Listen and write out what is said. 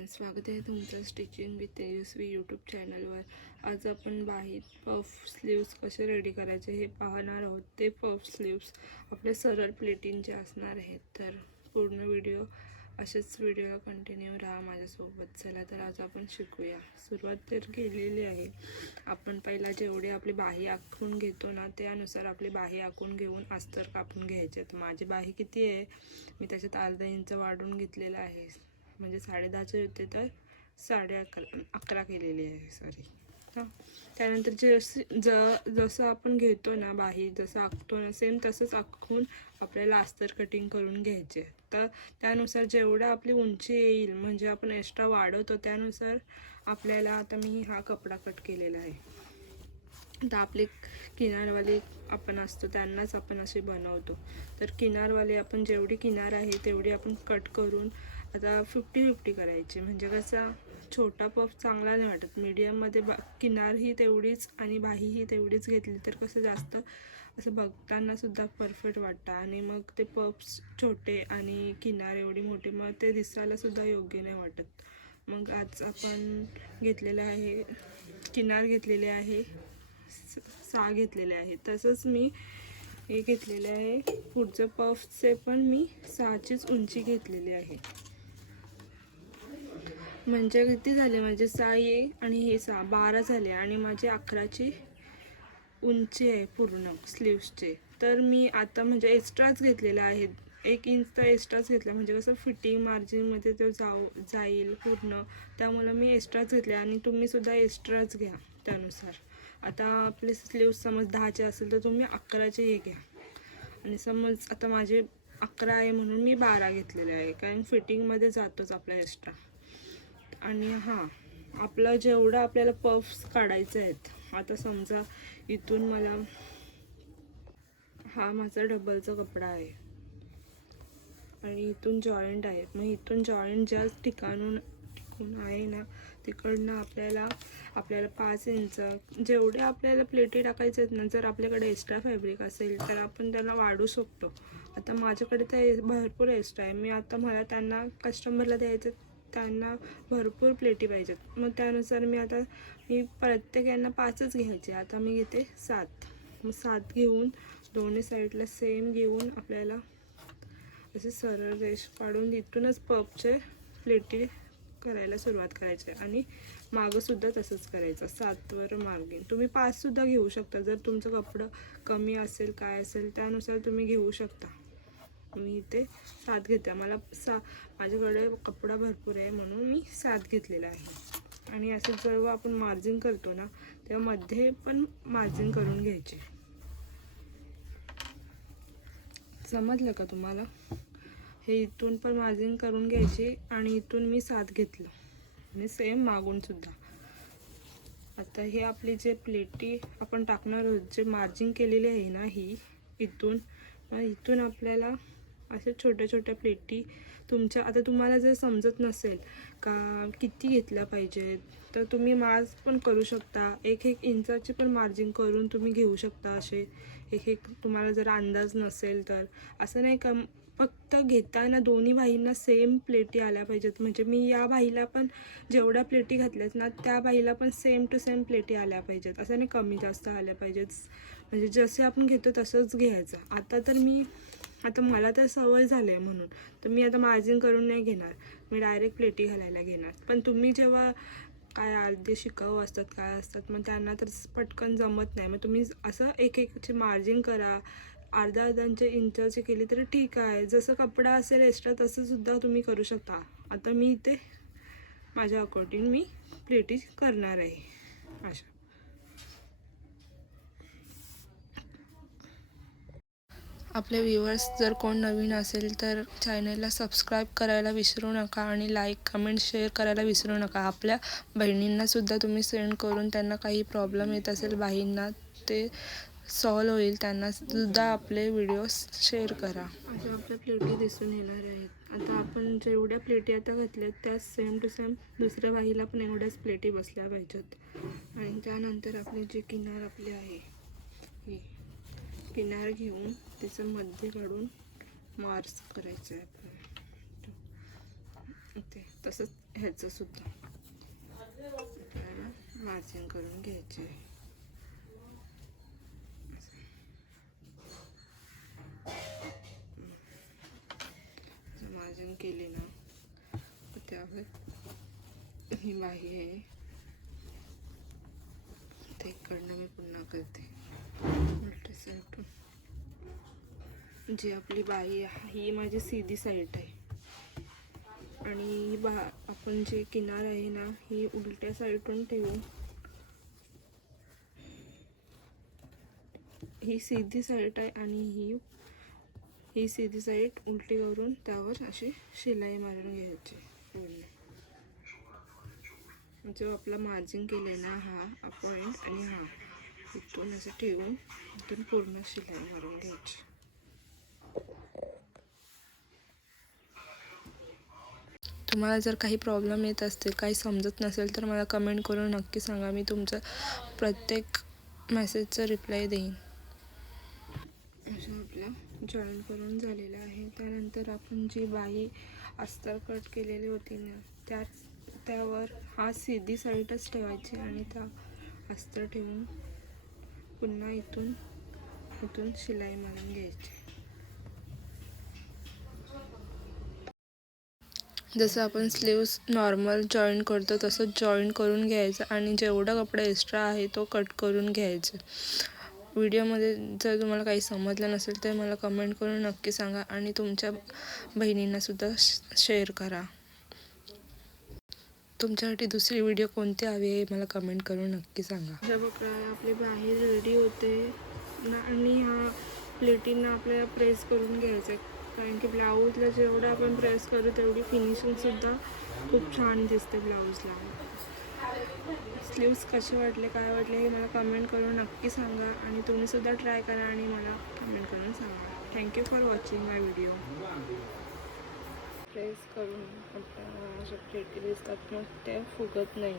Everyone स्वागत आहे तुमचं स्टिचिंग विथ तेजस्वी यूट्यूब चॅनलवर आज आपण बाहीत पफ स्लीव्स कसे रेडी करायचे हे पाहणार आहोत. ते पफ स्लीव्स आपले सरळ प्लेटिंगचे असणार आहेत. तर पूर्ण व्हिडिओ असेच व्हिडिओला कंटिन्यू राहा माझ्यासोबत. चला तर आज आपण शिकूया. सुरुवात तर केलेली आहे. आपण पहिला जेवढे आपली बाही आखून घेतो ना त्यानुसार आपली बाही आखून घेऊन अस्तर कापून घ्यायचे. तर माझी बाही किती आहे? मी त्याच्यात अर्धा इंच वाढवून घेतलेलं आहे. म्हणजे साडेदहाचे होते तर साडे अकरा अकरा केलेली आहे सॉरी हां. त्यानंतर जशी ज जसं आपण घेतो ना बाहेर जसं आखतो ना सेम तसंच आखून आपल्याला अस्तर कटिंग करून घ्यायचे. तर त्यानुसार जेवढं आपली उंची येईल म्हणजे आपण एक्स्ट्रा वाढवतो त्यानुसार आपल्याला आता मी हा कपडा कट केलेला आहे. तर आपले किनारवाले आपण असतो त्यांनाच आपण असे बनवतो. तर किनारवाले आपण जेवढी किनार आहे तेवढी आपण कट करून आता फिफ्टी फिफ्टी करायची. म्हणजे कसा छोटा पफ चांगला नाही वाटत. मीडियममध्ये बा किनारही तेवढीच आणि बाहीही तेवढीच घेतली तर कसं जास्त असं बघताना सुद्धा परफेक्ट वाटतं. आणि मग ते पफ्स छोटे आणि किनार एवढी मोठे मग ते दिसायला सुद्धा योग्य नाही वाटत. मग आज आपण घेतलेलं आहे किनार घेतलेले आहे स- सहा घेतलेले आहे. तसंच मी हे घेतलेले आहे. पुढचं पफचे पण मी सहाचीच उंची घेतलेली आहे. म्हणजे किती झाले? माझे सहा ये आणि हे सहा बारा झाले आणि माझे अकराची उंची आहे पूर्ण स्लीव्सचे. तर मी आता म्हणजे एक्स्ट्राच घेतलेला आहेत. एक इंच तर एक्स्ट्राच घेतला. म्हणजे कसं फिटिंग मार्जिनमध्ये तो जाऊ जाईल पूर्ण. त्यामुळं मी एक्स्ट्राच घेतले आणि तुम्हीसुद्धा एक्स्ट्राच घ्या त्यानुसार. आता आपले स्लीव्स समज दहाचे असेल तर तुम्ही अकराचे हे घ्या. आणि समज आता माझे अकरा आहे म्हणून मी बारा घेतलेले आहे. कारण फिटिंगमध्ये जातोच आपला एक्स्ट्रा आणि हां आपलं जेवढं आपल्याला पफ्स काढायचे आहेत आता समजा इथून मला हा माझा डबलचा कपडा आहे. आणि इथून जॉईंट आहे. मग इथून जॉईंट ज्या ठिकाणून टिकून आहे ना तिकडनं आपल्याला आपल्याला पाच इंच जेवढे आपल्याला प्लेटी टाकायचे आहेत ना जर आपल्याकडे एक्स्ट्रा फॅब्रिक असेल तर आपण त्यांना वाढू शकतो. आता माझ्याकडे तर भरपूर एक्स्ट्रा आहे. मी आता मला त्यांना कस्टमरला द्यायचं त्यांना भरपूर प्लेटी पाहिजेत. मग त्यानुसार मी आता मी प्रत्येक यांना पाचच घ्यायचे. आता मी घेते सात. मग सात घेऊन दोन्ही साईडला सेम घेऊन आपल्याला असे सरळ रेश काढून इथूनच पपचे प्लेटी करायला सुरुवात करायची आणि मागंसुद्धा तसंच करायचं. सातवर मार्गिन तुम्ही पाचसुद्धा घेऊ शकता. जर तुमचं कपडं कमी असेल काय असेल त्यानुसार तुम्ही घेऊ शकता. मी इथे सात घेते. मला सा माझ्याकडे कपडा भरपूर आहे म्हणून मी सात घेतलेला आहे. आणि असं जेव्हा आपण मार्जिन करतो ना तेव्हा मध्ये पण मार्जिन करून घ्यायचे. समजलं का तुम्हाला? हे इथून पण मार्जिन करून घ्यायचे आणि इथून मी सात घेतलं. आणि सेम मागून सुद्धा. आता हे आपली जे प्लेटी आपण टाकणार आहोत जे मार्जिन केलेली आहे ना ही इथून मग इथून आपल्याला अशा छोट्या छोट्या प्लेटी तुमच्या आता तुम्हाला जर समजत नसेल का किती घेतल्या पाहिजेत तर तुम्ही मार्ज पण करू शकता. एक एक इंचाची पण मार्जिन करून तुम्ही घेऊ शकता असे. एक एक तुम्हाला जर अंदाज नसेल तर. असं नाही का फक्त घेताना दोन्ही बाईंना सेम प्लेटी आल्या पाहिजेत. म्हणजे मी या बाईला पण जेवढ्या प्लेटी घातल्यात ना त्या बाईला पण सेम टू सेम प्लेटी आल्या पाहिजेत. असं नाही कमी जास्त आल्या पाहिजेत. म्हणजे जसे आपण घेतो तसंच घ्यायचं. आता तर मी आता मला तर सवय झाली आहे म्हणून. तर मी आता मार्जिन करून नाही घेणार. मी डायरेक्ट प्लेटी घालायला घेणार. पण तुम्ही जेव्हा काय अर्धे शिकाऊ असतात काय असतात मग त्यांना तर पटकन जमत नाही. मग तुम्ही असं एक एकचे मार्जिन करा. अर्धा अर्ध्यांच्या इंचाचे केली तरी ठीक आहे. जसं कपडा असेल एक्स्ट्रा तसंसुद्धा तुम्ही करू शकता. आता मी इथे माझ्या अकॉर्डिंग मी प्लेटी करणार आहे. अशा. आपले व्ह्युअर्स जर कोण नवीन असेल तर चॅनलला सबस्क्राईब करायला विसरू नका आणि लाईक कमेंट शेअर करायला विसरू नका. आपल्या बहिणींनासुद्धा तुम्ही सेंड करून त्यांना काही प्रॉब्लेम येत असेल बाईंना ते सॉल्व होईल त्यांना सुद्धा आपले व्हिडिओज शेअर करा. अशा आपल्या प्लेटी दिसून येणार आहेत आता आपण जेवढ्या प्लेटी आता घेतल्यात त्या सेम टू सेम दुसऱ्या बाईला पण एवढ्याच प्लेटी बसल्या पाहिजेत. आणि त्यानंतर आपले जे किनार आपले आहे हे किनार घेऊन त्याचं मध्य काढून मार्क्स करायचं आहे आपल्याला ते तसंच ह्याचं सुद्धा. आपल्याला मार्जिन करून घ्यायचे मार्जिन केले ना त्यावर ही बाही आहे. ते इकडनं मी पुन्हा करते. उलट साईडून जी आपली बाई आहे ही माझी सीधी साईड आहे. आणि ही बा आपण जे किनार आहे ना ही उलट्या साईडून ठेवू ही सीधी साईड आहे आणि ही ही सीधी साईड उलटी करून त्यावर अशी शिलाई मारून घ्यायची. पूर्ण जो आपला मार्जिन केले ना हा अपॉइंट आणि हा इथून असं ठेवून इथून पूर्ण शिलाई मारून घ्यायची. तुम्हाला जर काही प्रॉब्लेम येत असतील काही समजत नसेल तर मला कमेंट करून नक्की सांगा. मी तुमचं प्रत्येक मेसेजचं रिप्लाय देईन. असं आपलं जॉईन करून झालेलं आहे. त्यानंतर आपण जी बाई अस्तर कट केलेली होती ना त्याच त्यावर हा सीधी साईडच ठेवायची आणि त्या अस्तर ठेवून पुन्हा इथून इथून शिलाई मारून घ्यायची. जसं आपण स्लीव्स नॉर्मल जॉईन करतो तसं जॉईन करून घ्यायचं आणि जेवढा कपडा एक्स्ट्रा आहे तो कट करून घ्यायचा. व्हिडिओमध्ये जर तुम्हाला काही समजलं नसेल तर मला कमेंट करून नक्की सांगा आणि तुमच्या बहिणींनासुद्धा शेअर करा. तुमच्यासाठी दुसरी व्हिडिओ कोणती हवी आहे मला कमेंट करून नक्की सांगा. अशा प्रकारे आपले बाहेर रेडी होते ना आणि हा प्लेटींना आपल्याला प्रेस करून घ्यायचं आहे. कारण की ब्लाऊजला जेवढं आपण प्रेस करू तेवढी फिनिशिंगसुद्धा खूप छान दिसते ब्लाऊजला. स्लीव्स कसे वाटले काय वाटले हे मला कमेंट करून नक्की सांगा आणि तुम्हीसुद्धा ट्राय करा आणि मला कमेंट करून सांगा. Thank you for watching my video press करून आपल्याला अशा प्लेटी दिसतात मग ते फुगत नाही.